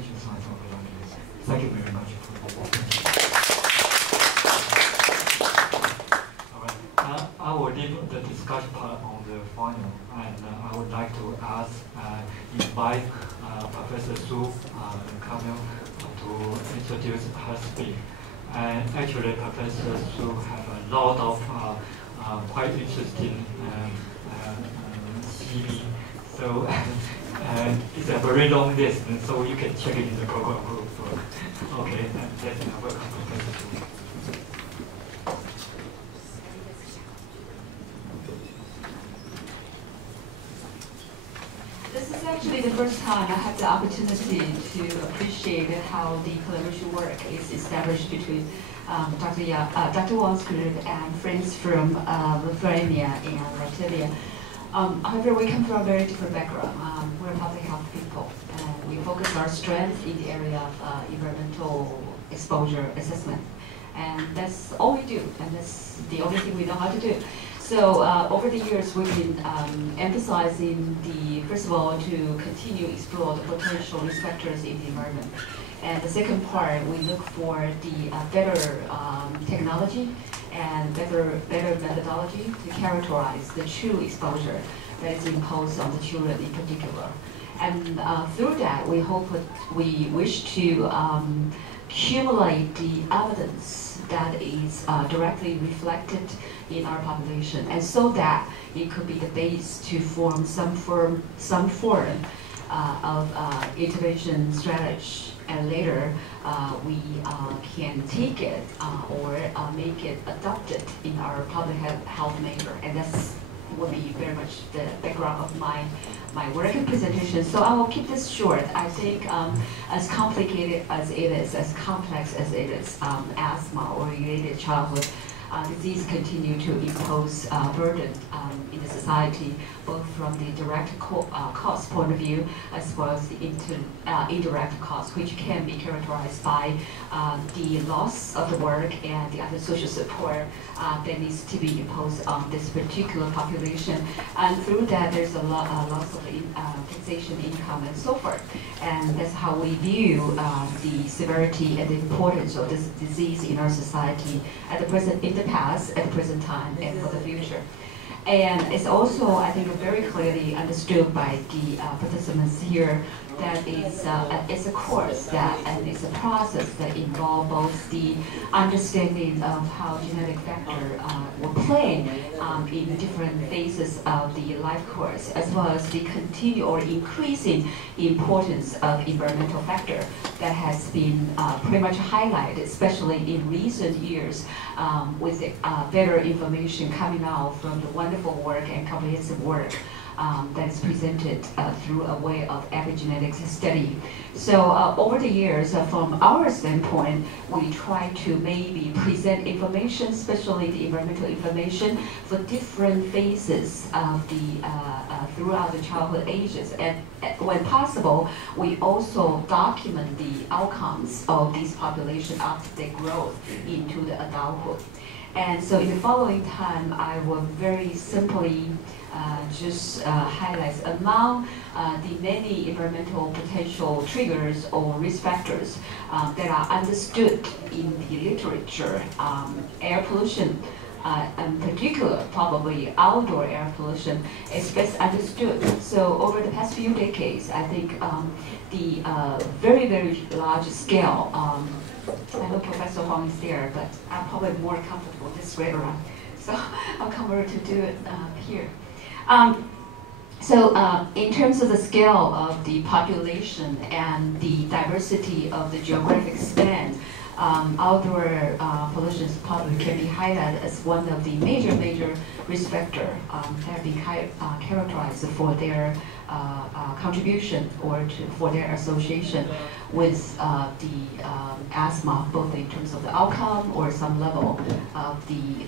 education science of learning. Thank you very much for your attention. All right. I will leave the discussion part on the final, and I would like to invite Professor Su Camille to introduce her speak. And actually, Professor Su have a lot of quite interesting CV. So it's a very long list, and so you can check it in the Google group. Okay, and that's welcome, Professor Su. This is actually the first time I have the opportunity to appreciate how the collaboration work is established between Dr. Wang's group and friends from Lithuania and Latvia. However, we come from a very different background. We're public health people, and we focus our strength in the area of environmental exposure assessment. And that's all we do, and that's the only thing we know how to do. So over the years, we've been emphasizing first of all, to continue to explore the potential risk factors in the environment. And the second part, we look for the better technology and better methodology to characterize the true exposure that is imposed on the children in particular. And through that, we wish to accumulate the evidence that is directly reflected in our population, and so that it could be the base to form some form of intervention strategy, and later we can take it or make it adopted in our public health measure, and that's would be very much the background of my work and presentation. So I will keep this short. I think as complicated as it is, as complex as it is, asthma or related childhood disease continue to impose burden in the society, both from the direct cost point of view as well as the indirect cost, which can be characterized by the loss of the work and the other social support that needs to be imposed on this particular population. And through that, there's a loss of taxation income and so forth. And that's how we view the severity and the importance of this disease in our society at the present, in the past, at the present time, and for the future. And it's also, I think, very clearly understood by the participants here that it's a course and it's a process that involves both the understanding of how genetic factor will play in different phases of the life course, as well as the continued or increasing importance of environmental factor that has been pretty much highlighted, especially in recent years, with better information coming out from the wonderful work and comprehensive work that is presented through a way of epigenetics study. So over the years, from our standpoint, we try to maybe present information, especially the environmental information, for different phases of the throughout the childhood ages. And when possible, we also document the outcomes of these populations after they grow into the adulthood. And so in the following time, I will very simply just highlight among the many environmental potential triggers or risk factors that are understood in the literature. Air pollution, in particular, probably outdoor air pollution, is best understood. So over the past few decades, I think the very, very large scale, I know Professor Huang is there, but I'm probably more comfortable this way around. So I'll come over to do it here. In terms of the scale of the population and the diversity of the geographic span, outdoor pollution probably can be highlighted as one of the major risk factors that have been characterized for their contribution or for their association with the asthma, both in terms of the outcome or some level of the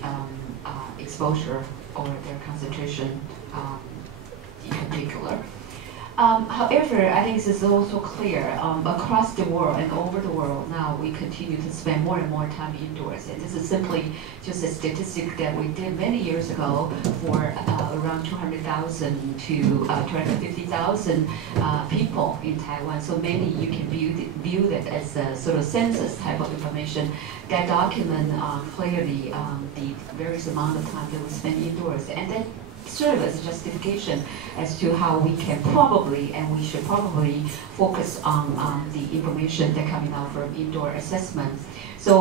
exposure or their concentration in particular. However, I think this is also clear across the world and over the world now we continue to spend more and more time indoors. And this is simply just a statistic that we did many years ago for around 200,000 to 250,000 people in Taiwan. So maybe you can view viewed it as a sort of census type of information that document clearly the various amount of time that we spend indoors, and that serve as justification as to how we can probably, and we should probably focus on the information that coming out from indoor assessment. So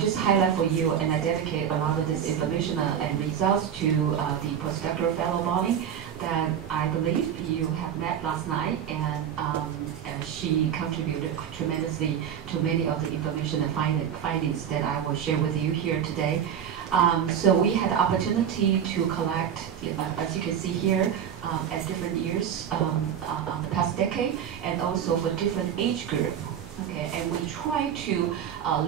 just highlight for you, and I dedicate a lot of this information and results to the postdoctoral fellow body that I believe you have met last night, and she contributed tremendously to many of the information and findings that I will share with you here today. So we had the opportunity to collect, as you can see here, at different years the past decade, and also for different age group. Okay, and we try to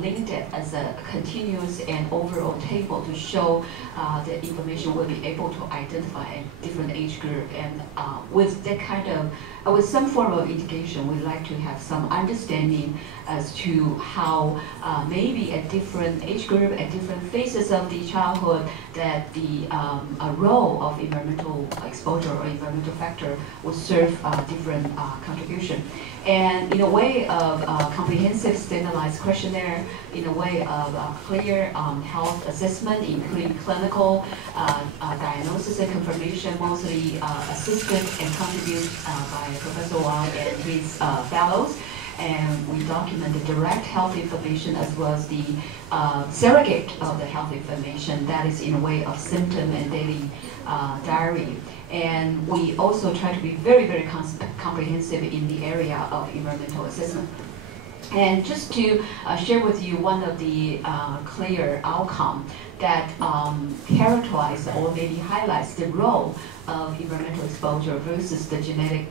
link that as a continuous and overall table to show the information we'll be able to identify a different age group, and with that kind of, with some form of indication, we'd like to have some understanding as to how maybe at different age group, at different phases of the childhood, that the role of environmental exposure or environmental factor will serve different contribution. And in a way of comprehensive standardized questionnaire, in a way of clear health assessment, including clinical diagnosis and confirmation, mostly assisted and contributed by Professor Wang and his fellows. And we document the direct health information as well as the surrogate of the health information, that is in a way of symptom and daily diary. And we also try to be very, very comprehensive in the area of environmental assessment. And just to share with you one of the clear outcome that characterize or maybe highlights the role of environmental exposure versus the genetic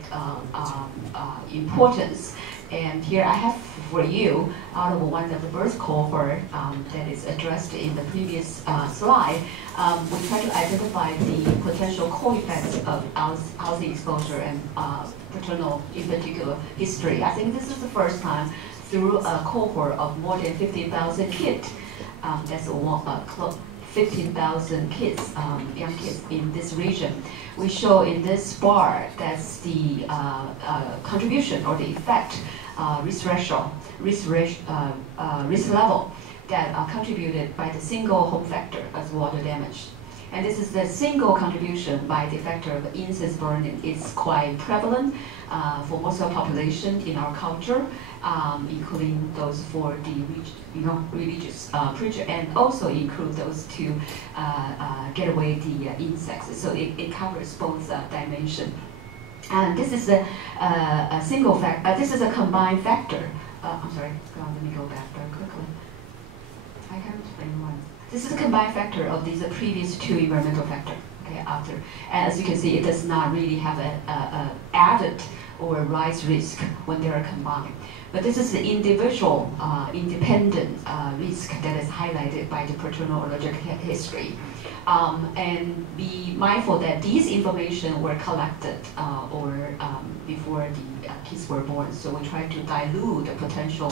importance. And here I have for you, out of one of the birth cohort that is addressed in the previous slide, we try to identify the potential co-effects of housing exposure and paternal, in particular, history. I think this is the first time through a cohort of more than 15,000 kids, that's 15,000 kids, young kids in this region. We show in this bar that's the contribution or the effect, risk level that contributed by the single home factor as water damage. And this is the single contribution by the factor of incense burning. It's quite prevalent for most of the population in our culture, including those for the religious preacher, and also include those to get away the insects. So it covers both dimensions. And this is a single factor. This is a combined factor. I'm sorry. Let me go back very quickly. I can't explain one. This is a combined factor of these previous two environmental factors. Okay, after, and as you can see, it does not really have a added or rise risk when they are combined. But this is the individual, independent risk that is highlighted by the paternal allergic history. And be mindful that these information were collected before the kids were born. So we try to dilute the potential